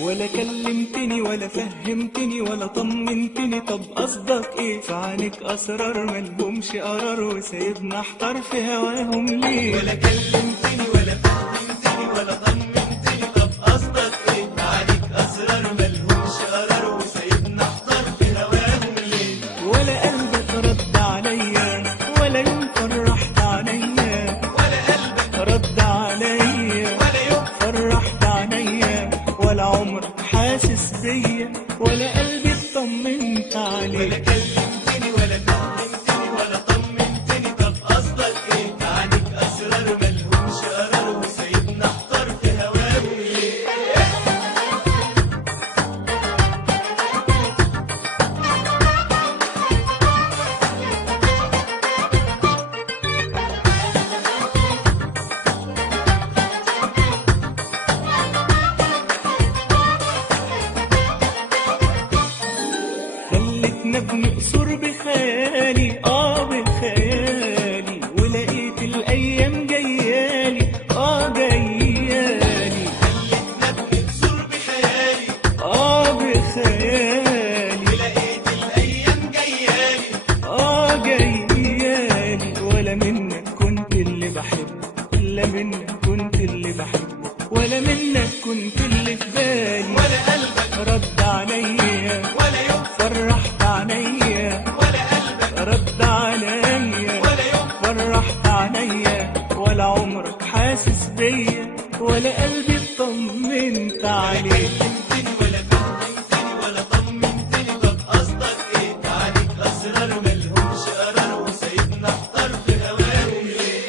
ولا كلمتني ولا فهمتني ولا طمنتني، طب قصدك ايه؟ في عينيك اسرار ملهمش قرار وسايبنا احتار في هواهم ليه؟ ولا كلمتني ولا فهمتني ولا طمنتني، طب قصدك ايه؟ في عينيك اسرار ملهمش قرار وسايبنا احتار في هواهم ليه؟ ولا قلبك رد عليا ولا يوم فرحت عينيا، ولا قلبك رد عليا ولا يوم فرحت عينيا، ولا عمرك حاسس بيا ولا قلبي اطمنت عليك. ولا كلمتني ولا فهمتني ولا طمنتني، طب قصدك ايه؟ عنيك اسرار ملهمش قرار وسايبنا احتار في هواهم ليه؟ خلتنا بنقصر بخيالي بخيالي، ولقيت الايام جيالي جيالي. خلتنا بنقصر بخيالي بخيالي، ولقيت الايام جيالي جيالي. ولا منك كنت اللي بحبه، الا منك كنت اللي بحبه، ولا منك كنت اللي في بالي، ولا قلبك رد عليا ولا يوم فرحت عينيا، ولا قلبك رد عليا ولا يوم فرحت عينيا، ولا عمرك حاسس بيا ولا قلبي اطمنت عليك. ولا فهمتني ولا طمنتني، طب قصدك ايه؟ عليك اسرار ملهمش قرار وسايبنا احتار في هواهم ليه؟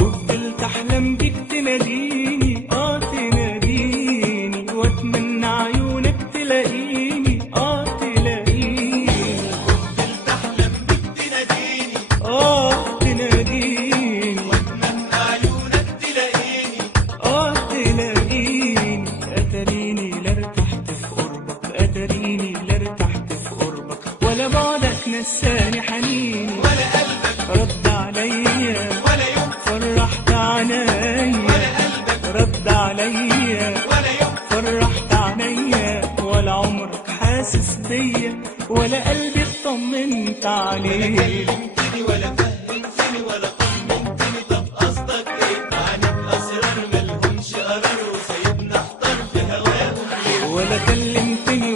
وفضلت احلم بيك تناديني تناديني، واتمنى عيونك تلاقيني تلاقيني. وفضلت احلم بيك تناديني تناديني، واتمنى عيونك تلاقيني تلاقيني. اتريني لا ارتحت في قربك، اتريني لا ارتحت في قربك، ولا بعدك نساني حنيني، ولا قلبك رد عليا ولا يوم فرحت عينيا، ولا قلبك رد عليا ولا يوم فرحت عينيا، ولا عمرك حاسس بيا ولا قلبي اطمنت عليك. ولا كلمتني ولا فهمتني ولا طمنتني، طب قصدك ايه؟ عنيك اسرار ملهمش قرار وسايبنا احتار في هواهم ليه؟ ولا كلمتني